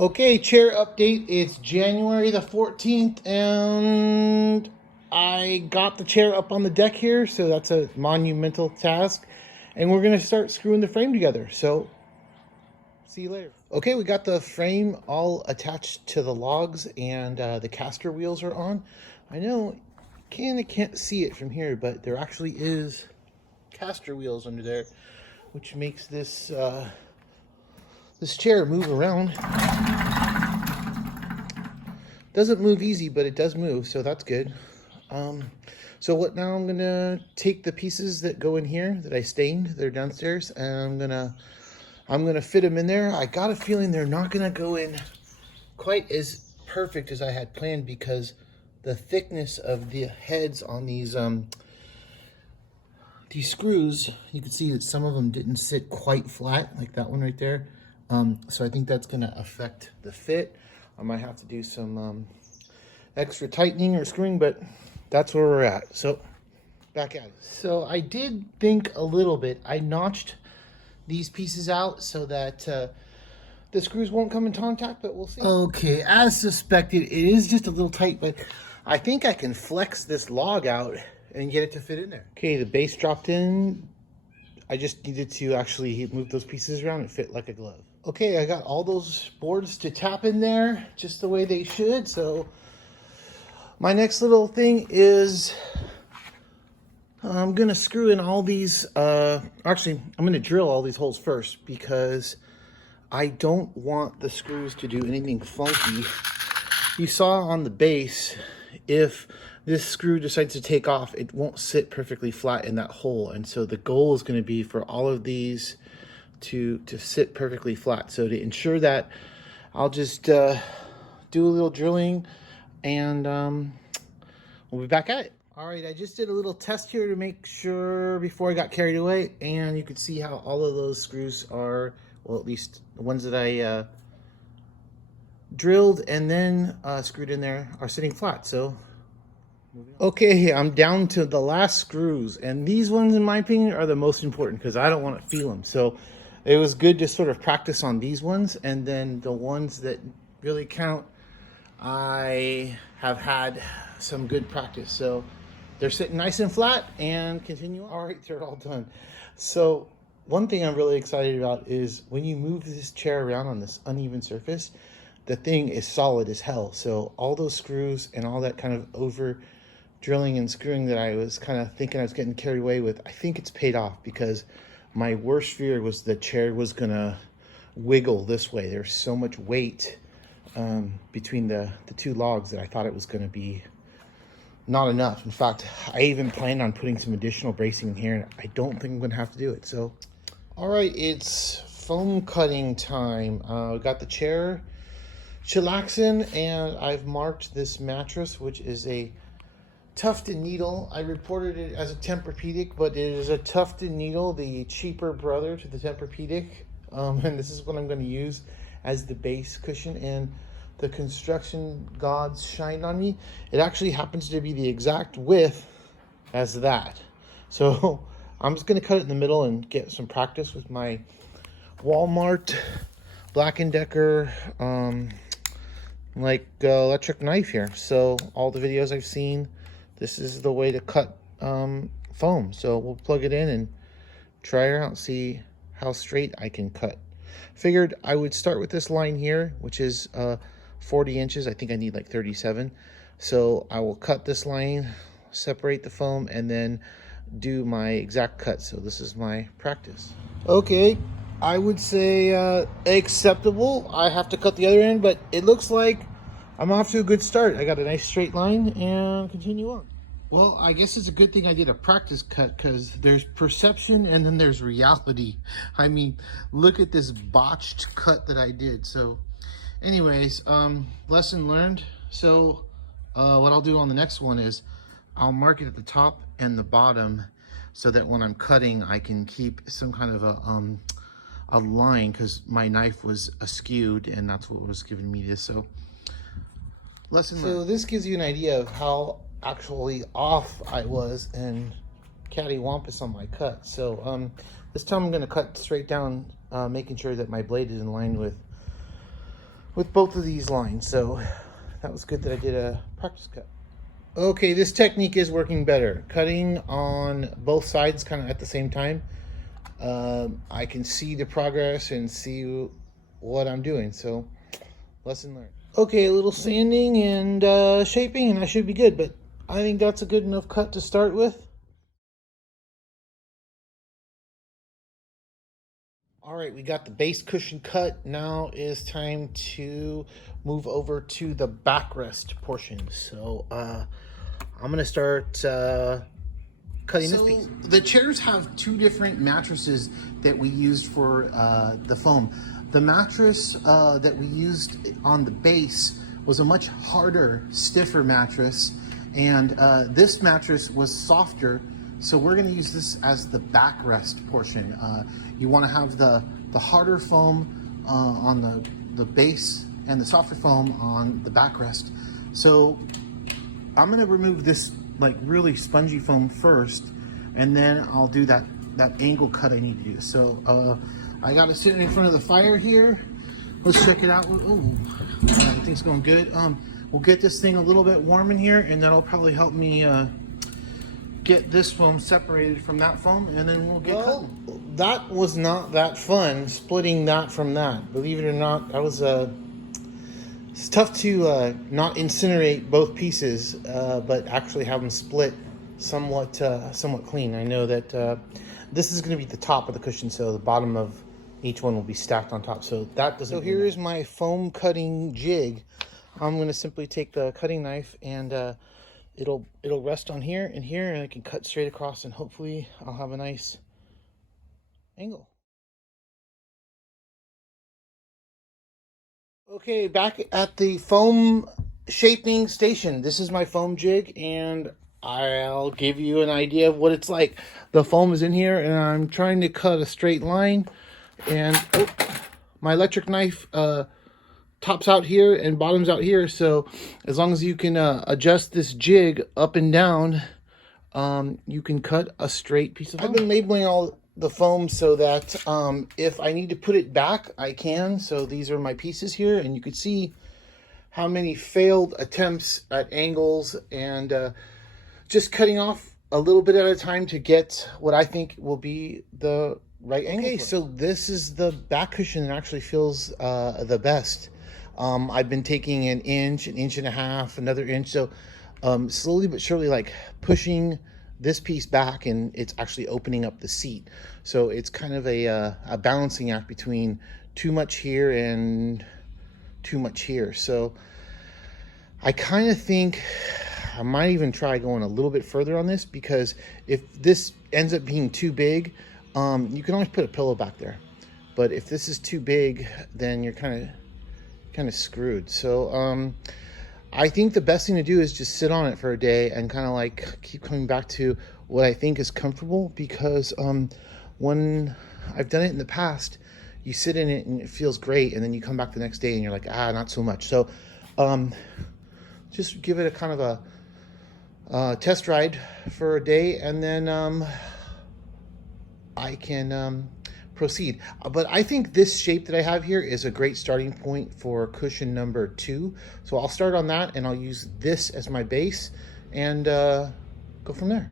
Okay, chair update. It's January the 14th, and I got the chair up on the deck here, so that's a monumental task. And we're going to start screwing the frame together. So, see you later. Okay, we got the frame all attached to the logs, and the caster wheels are on. I know you can't see it from here, but there actually is caster wheels under there, which makes this this chair move around. Doesn't move easy, but it does move, so that's good. So what now? I'm gonna take the pieces that go in here that I stained, they're downstairs, and I'm gonna fit them in there. I got a feeling they're not gonna go in quite as perfect as I had planned because the thickness of the heads on these screws, you can see that some of them didn't sit quite flat, like that one right there. So I think that's gonna affect the fit. I might have to do some extra tightening or screwing, but that's where we're at. So back at it. So I did think a little bit. I notched these pieces out so that the screws won't come in contact, but we'll see. Okay, as suspected, it is just a little tight, but I think I can flex this log out and get it to fit in there. Okay, the base dropped in. I just needed to actually move those pieces around and fit like a glove. Okay, I got all those boards to tap in there just the way they should. So my next little thing is I'm gonna screw in all these, actually I'm gonna drill all these holes first because I don't want the screws to do anything funky. You saw on the base, if this screw decides to take off, it won't sit perfectly flat in that hole. And so the goal is gonna be for all of these to sit perfectly flat. So to ensure that, I'll just do a little drilling and we'll be back at it. All right, I just did a little test here to make sure before I got carried away, and you can see how all of those screws are, well, at least the ones that I drilled and then screwed in there are sitting flat. So okay, I'm down to the last screws, and these ones in my opinion are the most important because I don't want to feel them. So it was good to sort of practice on these ones, and then the ones that really count, I have had some good practice. So they're sitting nice and flat and continue on. All right, they're all done. So one thing I'm really excited about is when you move this chair around on this uneven surface, the thing is solid as hell. So all those screws and all that kind of over drilling and screwing that I was kind of thinking I was getting carried away with, I think it's paid off because my worst fear was the chair was gonna wiggle this way. There's so much weight between the two logs that I thought it was gonna be not enough. In fact, I even planned on putting some additional bracing in here, and I don't think I'm gonna have to do it. So, all right, it's foam cutting time. We got the chair chillaxing, and I've marked this mattress, which is a Tufted needle. I reported it as a Tempur-Pedic, but it is a Tufted needle, the cheaper brother to the Tempur-Pedic. And this is what I'm going to use as the base cushion, and the construction gods shined on me. It actually happens to be the exact width as that. So I'm just going to cut it in the middle and get some practice with my Walmart Black & Decker electric knife here. So all the videos I've seen, this is the way to cut foam. So we'll plug it in and try her out and see how straight I can cut. Figured I would start with this line here, which is 40 inches. I think I need like 37. So I will cut this line, separate the foam, and then do my exact cut. So this is my practice. Okay, I would say acceptable. I have to cut the other end, but it looks like I'm off to a good start. I got a nice straight line and continue on. Well, I guess it's a good thing I did a practice cut because there's perception and then there's reality. I mean, look at this botched cut that I did. So anyways, lesson learned. So what I'll do on the next one is I'll mark it at the top and the bottom so that when I'm cutting, I can keep some kind of a line because my knife was askewed and that's what was giving me this. So lesson learned. So this gives you an idea of how actually off I was and cattywampus on my cut. So this time I'm going to cut straight down, making sure that my blade is in line with with both of these lines. So that was good that I did a practice cut. Okay, this technique is working better. Cutting on both sides kind of at the same time. I can see the progress and see what I'm doing. So lesson learned. Okay, a little sanding and shaping and I should be good. But I think that's a good enough cut to start with. All right, we got the base cushion cut. Now is time to move over to the backrest portion. So I'm gonna start cutting this piece. The chairs have two different mattresses that we used for the foam. The mattress that we used on the base was a much harder, stiffer mattress, and this mattress was softer. So we're going to use this as the backrest portion. You want to have the harder foam on the base and the softer foam on the backrest. So I'm going to remove this like really spongy foam first, and then I'll do that angle cut I need to do. So I got it sitting in front of the fire here. Let's check it out. Oh, everything's going good. We'll get this thing a little bit warm in here, and that'll probably help me get this foam separated from that foam, and then we'll get cutting. That was not that fun, splitting that from that. Believe it or not, that was it's tough to not incinerate both pieces, but actually have them split somewhat clean. I know that this is going to be the top of the cushion, so the bottom of each one will be stacked on top. So that doesn't. So here is my foam cutting jig. I'm going to simply take the cutting knife and it'll rest on here and here, and I can cut straight across, and hopefully I'll have a nice angle. Okay, back at the foam shaping station. This is my foam jig, and I'll give you an idea of what it's like. The foam is in here, and I'm trying to cut a straight line, and my electric knife tops out here and bottoms out here. So as long as you can adjust this jig up and down, you can cut a straight piece of foam. I've been labeling all the foam so that if I need to put it back, I can. So these are my pieces here, and you can see how many failed attempts at angles and just cutting off a little bit at a time to get what I think will be the right angle. Okay, so this is the back cushion that actually feels the best. I've been taking an inch and a half, another inch. So slowly but surely, like pushing this piece back, and it's actually opening up the seat. So it's kind of a balancing act between too much here and too much here. So I kind of think I might even try going a little bit further on this, because if this ends up being too big, you can always put a pillow back there. But if this is too big, then you're kind of screwed. So I think the best thing to do is just sit on it for a day and kind of like keep coming back to what I think is comfortable, because when I've done it in the past, you sit in it and it feels great, and then you come back the next day and you're like, not so much. So just give it a kind of a test ride for a day, and then I can proceed. But I think this shape that I have here is a great starting point for cushion number 2. So I'll start on that, and I'll use this as my base and go from there.